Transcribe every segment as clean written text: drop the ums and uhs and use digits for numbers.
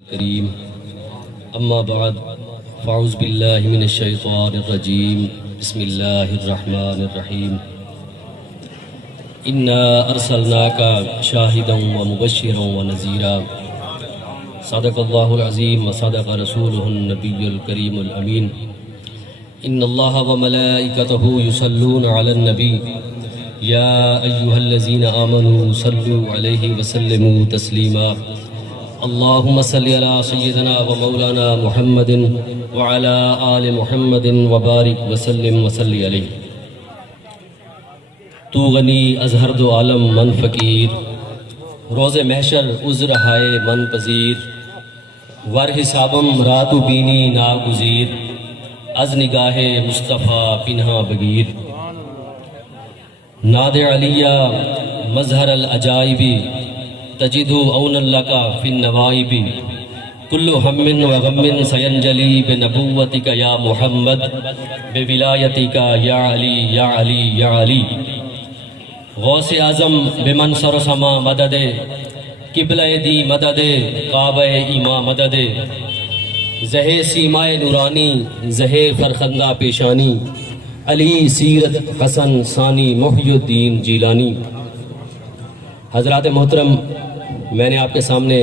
کریم اما بعد فاعوذ باللہ من الشیطان الرجیم بسم اللہ الرحمن الرحیم انا ارسلناک شاہدا ومبشرا ونذیرا صدق اللہ العظیم وصدق رسولہ النبی الکریم الامین ان اللہ وملائکتہ یصلون علی النبی یا ایہا الذین آمنوا صلوا علیہ وسلموا تسلیما اللہم صلی علی سیدنا و مولانا محمد وعلی آل محمد وبارک وسلم وصلی علیہ تو غنی از ہر دو عالم من فقیر روز محشر عذر ہائے من پذیر ور حسابم رات و بینی ناگزیر از نگاہ مصطفیٰ پنہا بگیر ناد علیہ مظہر العجائبی تجدو اون لکا فی النوائب کل ہم و غم سینجلی بنبوتک یا محمد بولایتک یا علی یا علی یا علی غوث اعظم بمنصر سما مدد قبلہ دی مدد کعبہ ایما مدد زہ سیمہ نورانی زہ فرخندہ پیشانی علی سیرت حسن ثانی محی الدین جیلانی۔ حضرات محترم، میں نے آپ کے سامنے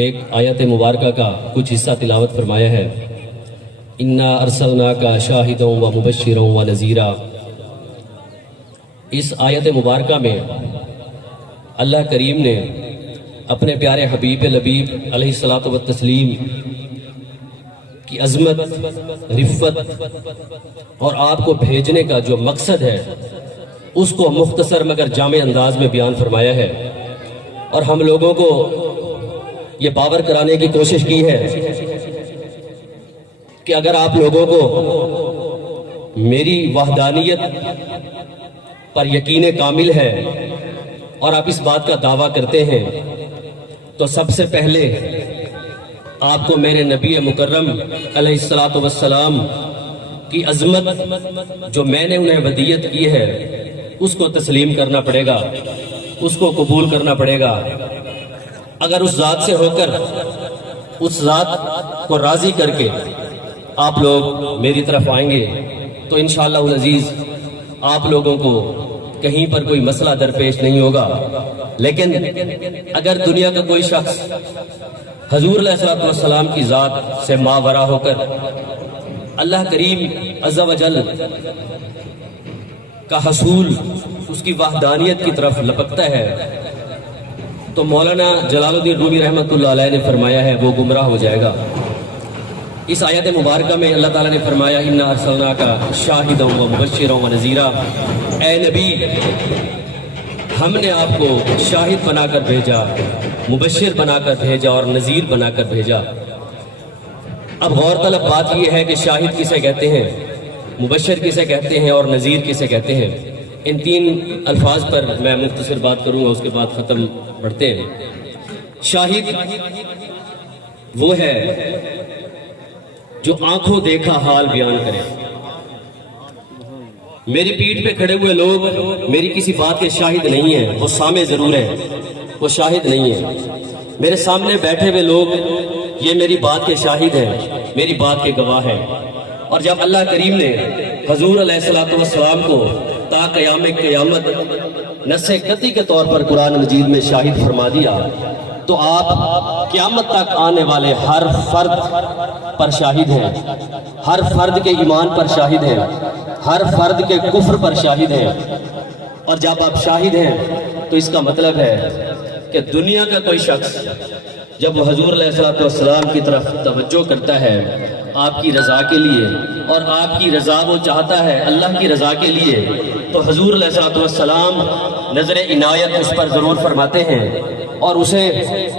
ایک آیت مبارکہ کا کچھ حصہ تلاوت فرمایا ہے۔ انا ارسلناک شاہدا و مبشرا و نذیرا۔ اس آیت مبارکہ میں اللہ کریم نے اپنے پیارے حبیب لبیب علیہ الصلوۃ والتسلیم کی عظمت، رفت اور آپ کو بھیجنے کا جو مقصد ہے اس کو مختصر مگر جامع انداز میں بیان فرمایا ہے، اور ہم لوگوں کو یہ باور کرانے کی کوشش کی ہے کہ اگر آپ لوگوں کو میری وحدانیت پر یقین کامل ہے اور آپ اس بات کا دعویٰ کرتے ہیں تو سب سے پہلے آپ کو میرے نبی مکرم علیہ الصلوۃ والسلام کی عظمت جو میں نے انہیں ودیت کی ہے اس کو تسلیم کرنا پڑے گا، اس کو قبول کرنا پڑے گا۔ اگر اس ذات سے ہو کر اس ذات کو راضی کر کے آپ لوگ میری طرف آئیں گے تو انشاءاللہ العزیز آپ لوگوں کو کہیں پر کوئی مسئلہ درپیش نہیں ہوگا۔ لیکن اگر دنیا کا کوئی شخص حضور علیہ الصلوۃ والسلام کی ذات سے ماورا ہو کر اللہ کریم عز و جل کا حصول اس کی وحدانیت کی طرف لپکتا ہے تو مولانا جلال الدین رومی رحمۃ اللہ علیہ نے فرمایا ہے وہ گمراہ ہو جائے گا۔ اس آیت مبارکہ میں اللہ تعالیٰ نے فرمایا انا ارسلناک شاہدا و مبشرا و نذیرا، اے نبی ہم نے آپ کو شاہد بنا کر بھیجا، مبشر بنا کر بھیجا اور نذیر بنا کر بھیجا۔ اب غور طلب بات یہ ہے کہ شاہد کسے کہتے ہیں، مبشر کسے کہتے ہیں اور نذیر کسے کہتے ہیں۔ ان تین الفاظ پر میں مختصر بات کروں گا، اس کے بعد ختم پڑھتے ہیں۔ شاہد وہ ہے جو آنکھوں دیکھا حال بیان کرے۔ میری پیٹھ پہ کھڑے ہوئے لوگ میری کسی بات کے شاہد نہیں ہیں، وہ سامع ضرور ہیں، وہ شاہد نہیں ہیں۔ میرے سامنے بیٹھے ہوئے لوگ یہ میری بات کے شاہد ہیں، میری بات کے گواہ ہیں۔ اور جب اللہ کریم نے حضور علیہ الصلوۃ والسلام کو تا قیام قیامت نص قطعی کے طور پر قرآن مجید میں شاہد فرما دیا تو آپ قیامت تک آنے والے ہر فرد پر شاہد ہیں، ہر فرد کے ایمان پر شاہد ہیں، ہر فرد کے کفر پر شاہد ہیں۔ اور جب آپ شاہد ہیں تو اس کا مطلب ہے کہ دنیا کا کوئی شخص جب وہ حضور علیہ الصلوۃ والسلام کی طرف توجہ کرتا ہے آپ کی رضا کے لیے، اور آپ کی رضا وہ چاہتا ہے اللہ کی رضا کے لیے، تو حضور علیہ الصلوۃ والسلام نظر عنایت اس پر ضرور فرماتے ہیں اور اسے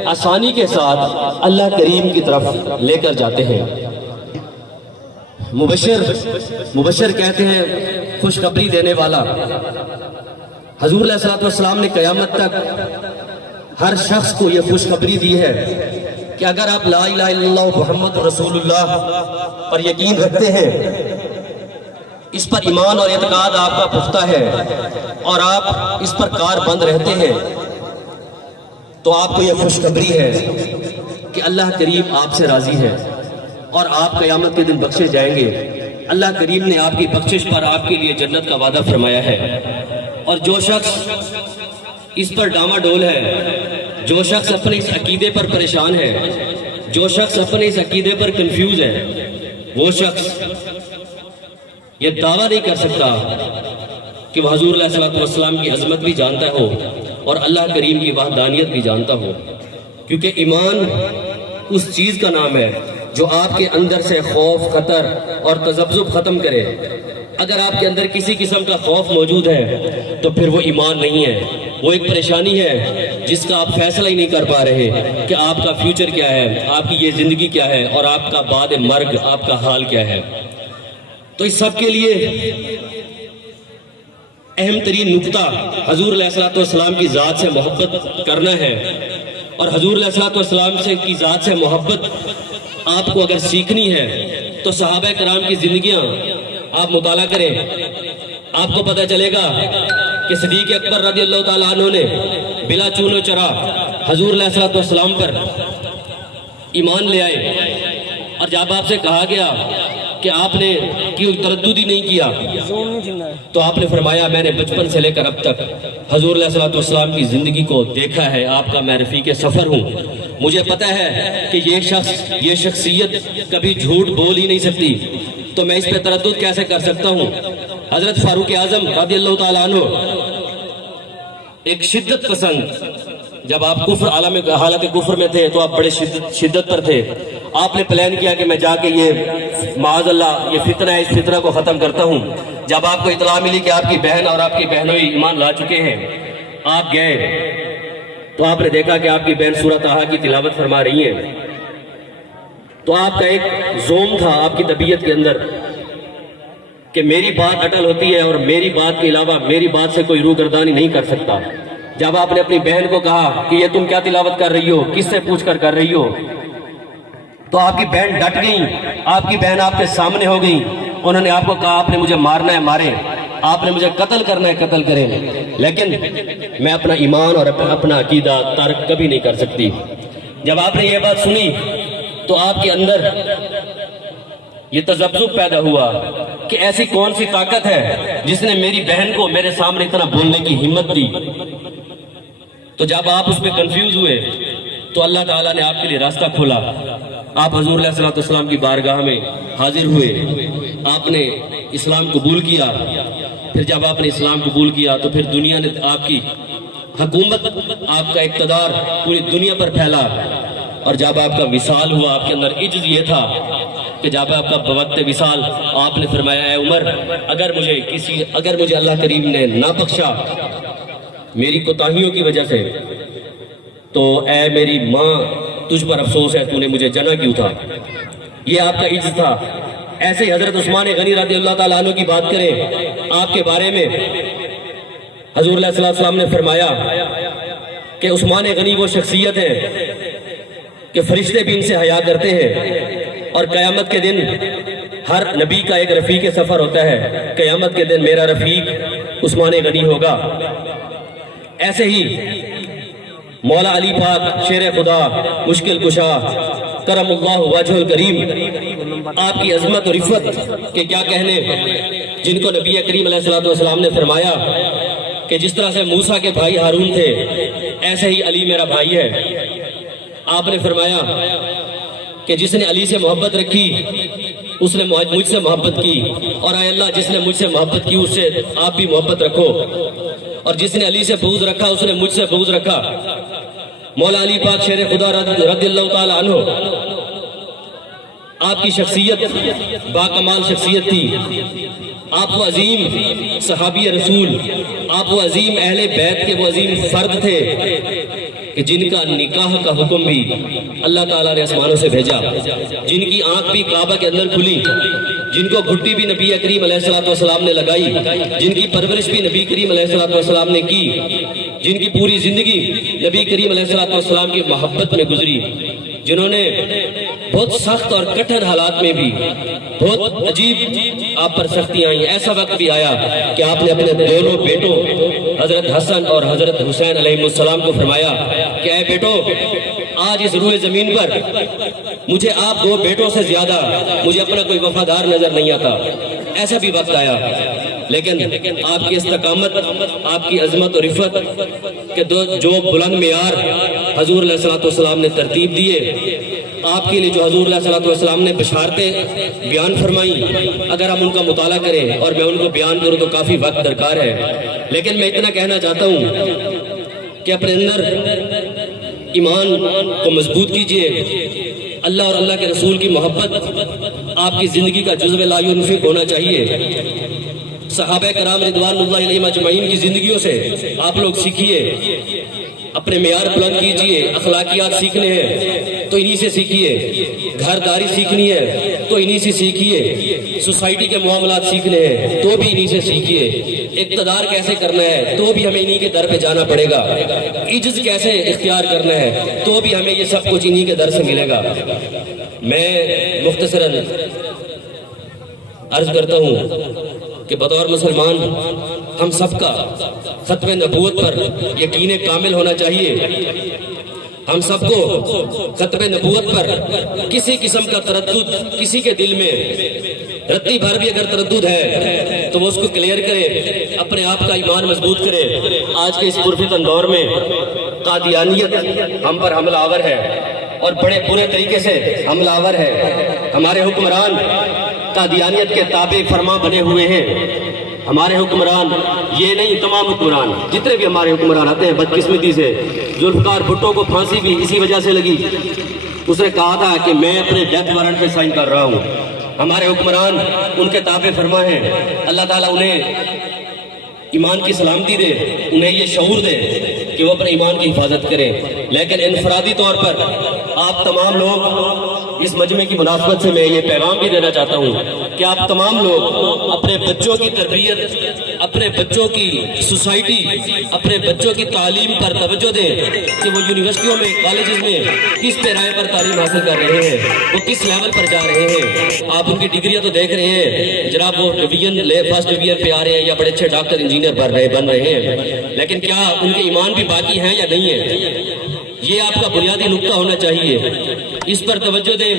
آسانی کے ساتھ اللہ کریم کی طرف لے کر جاتے ہیں۔ مبشر کہتے ہیں خوشخبری دینے والا۔ حضور علیہ الصلوۃ والسلام نے قیامت تک ہر شخص کو یہ خوشخبری دی ہے کہ اگر آپ لا الہ الا اللہ محمد رسول اللہ پر یقین رکھتے ہیں، اس پر ایمان اور اعتقاد آپ کا پختہ ہے اور آپ اس پر کار بند رہتے ہیں، تو آپ کو یہ خوشخبری ہے کہ اللہ کریم آپ سے راضی ہے اور آپ قیامت کے دن بخشے جائیں گے۔ اللہ کریم نے آپ کی بخشش پر آپ کے لیے جنت کا وعدہ فرمایا ہے۔ اور جو شخص اس پر ڈاما ڈول ہے، جو شخص اپنے اس عقیدے پر پریشان ہے، جو شخص اپنے اس عقیدے پر کنفیوز ہے، وہ شخص یہ دعویٰ نہیں کر سکتا کہ وہ حضور علیہ السلام کی عظمت بھی جانتا ہو اور اللہ کریم کی وحدانیت بھی جانتا ہو، کیونکہ ایمان اس چیز کا نام ہے جو آپ کے اندر سے خوف، خطر اور تذبذب ختم کرے۔ اگر آپ کے اندر کسی قسم کا خوف موجود ہے تو پھر وہ ایمان نہیں ہے، وہ ایک پریشانی ہے جس کا آپ فیصلہ ہی نہیں کر پا رہے کہ آپ کا فیوچر کیا ہے، آپ کی یہ زندگی کیا ہے اور آپ کا بعد مرگ آپ کا حال کیا ہے۔ تو اس سب کے لیے اہم ترین نقطہ حضور علیہ السلام کی ذات سے محبت کرنا ہے، اور حضور علیہ السلام کی ذات سے محبت آپ کو اگر سیکھنی ہے تو صحابہ کرام کی زندگیاں آپ مطالعہ کریں، آپ کو پتہ چلے گا کہ صدیق اکبر رضی اللہ تعالیٰ عنہ نے بلا چون و چرا حضور علیہ السلام پر ایمان لے آئے، اور جب آپ سے کہا گیا کہ آپ نے کیوں تردد ہی نہیں کیا تو آپ نے فرمایا میں نے بچپن سے لے کر اب تک حضور علیہ السلام کی زندگی کو دیکھا ہے، آپ کا میں رفیق سفر ہوں، مجھے پتہ ہے کہ یہ شخصیت کبھی جھوٹ بول ہی نہیں سکتی، تو میں اس پہ تردد کیسے کر سکتا ہوں۔ حضرت فاروق اعظم رضی اللہ تعالیٰ عنہ ایک شدت پسند، جب آپ کفر عالم حالت کفر میں تھے تو آپ بڑے شدت پر تھے، آپ نے پلان کیا کہ میں جا کے یہ معاذ اللہ یہ فتنہ ہے، اس فتنہ کو ختم کرتا ہوں۔ جب آپ کو اطلاع ملی کہ آپ کی بہن اور آپ کی بہنوئی ایمان لا چکے ہیں، آپ گئے تو آپ نے دیکھا کہ آپ کی بہن سورۃ طٰہٰ کی تلاوت فرما رہی ہیں، تو آپ کا ایک زوم تھا آپ کی طبیعت کے اندر کہ میری بات اٹل ہوتی ہے اور میری بات کے علاوہ میری بات سے کوئی روگردانی نہیں کر سکتا۔ جب آپ نے اپنی بہن کو کہا کہ یہ تم کیا تلاوت کر رہی ہو، کس سے پوچھ کر رہی ہو، تو آپ کی بہن ڈٹ گئیں، آپ کی بہن آپ کے سامنے ہو گئی، انہوں نے آپ کو کہا آپ نے مجھے مارنا ہے مارے، آپ نے مجھے قتل کرنا ہے قتل کریں، لیکن میں اپنا ایمان اور اپنا عقیدہ ترک کبھی نہیں کر سکتی۔ جب آپ نے یہ بات سنی تو آپ کے اندر یہ تذبذب پیدا ہوا کہ ایسی کون سی طاقت ہے جس نے میری بہن کو میرے سامنے اتنا بولنے کی ہمت دی۔ تو جب آپ اس پہ کنفیوز ہوئے تو اللہ تعالیٰ نے آپ کے لیے راستہ کھولا، آپ حضور علیہ السلام کی بارگاہ میں حاضر ہوئے، آپ نے اسلام قبول کیا۔ پھر جب آپ نے اسلام قبول کیا تو پھر دنیا نے آپ کی حکومت، آپ کا اقتدار پوری دنیا پر پھیلا، اور جب آپ کا وصال ہوا آپ کے اندر عجز یہ تھا کہ جب آپ کا بوقت وصال آپ نے فرمایا اے عمر اگر مجھے اللہ کریم نے نہ بخشا میری کوتاہیوں کی وجہ سے تو اے میری ماں تجھ پر افسوس ہے، تو نے مجھے جنا کیوں تھا۔ یہ آپ کا عجز تھا۔ ایسے ہی حضرت عثمان غنی رضی اللہ تعالیٰ عنہ کی بات کریں، آپ کے بارے میں حضور علیہ السلام نے فرمایا کہ عثمان غنی وہ شخصیت ہے کہ فرشتے بھی ان سے حیا کرتے ہیں، اور قیامت کے دن ہر نبی کا ایک رفیق سفر ہوتا ہے، قیامت کے دن میرا رفیق عثمان غنی ہوگا۔ ایسے ہی مولا علی پاک شیر خدا مشکل کشا کرم اللہ وجہ الکریم، آپ کی عظمت اور عفت کے کیا کہنے، جن کو نبی کریم علیہ السلام نے فرمایا کہ جس طرح سے موسیٰ کے بھائی ہارون تھے ایسے ہی علی میرا بھائی ہے۔ آپ نے فرمایا کہ جس نے علی سے محبت رکھی اس نے مجھ سے محبت کی، اور اے اللہ جس نے مجھ سے محبت کی اس سے آپ بھی محبت رکھو، اور جس نے علی سے بغض رکھا اس نے مجھ سے بغض رکھا۔ مولا علی پاک شیر خدا رضی اللہ تعالی عنہ، آپ کی شخصیت باکمال شخصیت تھی، آپ وہ عظیم صحابی رسول، آپ وہ عظیم اہل بیت کے وہ عظیم فرد تھے کہ جن کا نکاح کا حکم بھی اللہ تعالیٰ نے آسمانوں سے بھیجا، جن کی آنکھ بھی کعبہ کے اندر کھلی، جن کو گھٹی بھی نبی کریم علیہ السلام نے لگائی، جن کی پرورش بھی نبی کریم علیہ السلام نے کی، جن کی پوری زندگی نبی کریم علیہ السلام کی محبت میں گزری، جنہوں نے بہت سخت اور کٹھن حالات میں بھی بہت عجیب آپ پر سختیاں آئیں۔ ایسا وقت بھی آیا کہ آپ نے اپنے دونوں بیٹوں حضرت حسن اور حضرت حسین علیہ السلام کو فرمایا کہ اے بیٹو آج اس روئے زمین پر مجھے آپ دو بیٹوں سے زیادہ مجھے اپنا کوئی وفادار نظر نہیں آتا. ایسا بھی وقت آیا لیکن آپ کی استقامت، آپ کی عظمت اور عفت کے جو بلند معیار حضور علیہ السلام نے ترتیب دیے، آپ کے لیے جو حضور علیہ السلام نے بشارتیں بیان فرمائی، اگر ہم ان کا مطالعہ کریں اور میں ان کو بیان کروں تو کافی وقت درکار ہے. لیکن میں اتنا کہنا چاہتا ہوں کہ اپنے اندر ایمان کو مضبوط کیجئے. اللہ اور اللہ کے رسول کی محبت آپ کی زندگی کا جزو لا ينفق ہونا چاہیے. صحابہ کرام رضوان اللہ علیہم اجمعین کی زندگیوں سے آپ لوگ سیکھیے، اپنے معیار بلند کیجئے. اخلاقیات سیکھنے ہیں تو انہی سے سیکھیے، گھرداری سیکھنی ہے تو انہی سے سیکھیے، سوسائٹی کے معاملات سیکھنے ہیں تو بھی انہی سے سیکھیے، اقتدار کیسے کرنا ہے تو بھی ہمیں انہی کے در پہ جانا پڑے گا، عجز کیسے اختیار کرنا ہے تو بھی ہمیں یہ سب کچھ انہی کے در سے ملے گا. میں مختصراً عرض کرتا ہوں کہ بطور مسلمان ہم سب کا ختم نبوت پر یقین کامل ہونا چاہیے. ہم سب کو ختم نبوت پر کسی قسم کا تردد کسی کے دل میں رتی بھر بھی اگر تردد ہے تو وہ اس کو کلیئر کرے، اپنے آپ کا ایمان مضبوط کرے. آج کے اس پرفتن دور میں قادیانیت ہم پر حملہ آور ہے اور بڑے برے طریقے سے حملہ آور ہے. ہمارے حکمران قادیانیت کے تابع فرما بنے ہوئے ہیں. ہمارے حکمران یہ نہیں، تمام حکمران جتنے بھی ہمارے حکمران آتے ہیں بدقسمتی سے. ذوالفقار بھٹو کو پھانسی بھی اسی وجہ سے لگی، اس نے کہا تھا کہ میں اپنے ڈیتھ وارنٹ پہ سائن کر رہا ہوں. ہمارے حکمران ان کے تابع فرما ہیں. اللہ تعالیٰ انہیں ایمان کی سلامتی دے، انہیں یہ شعور دے کہ وہ اپنے ایمان کی حفاظت کریں. لیکن انفرادی طور پر آپ تمام لوگ اس مجمع کی مناسبت سے میں یہ پیغام بھی دینا چاہتا ہوں کہ آپ تمام لوگ اپنے بچوں کی تربیت، اپنے بچوں کی سوسائٹی، اپنے بچوں کی تعلیم پر توجہ دیں کہ وہ یونیورسٹیوں میں، کالجز میں کس پیرائے پر تعلیم حاصل کر رہے ہیں، وہ کس لیول پر جا رہے ہیں. آپ ان کی ڈگریاں تو دیکھ رہے ہیں، جناب وہ فرسٹ ڈویژن پہ آ رہے ہیں یا بڑے اچھے ڈاکٹر انجینئر بن رہے ہیں، لیکن کیا ان کے ایمان بھی باقی ہیں یا نہیں ہے؟ یہ آپ کا بنیادی نقطہ ہونا چاہیے. اس پر توجہ دیں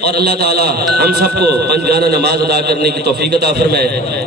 اور اللہ تعالی ہم سب کو پنجگانہ نماز ادا کرنے کی توفیق عطا فرمائے.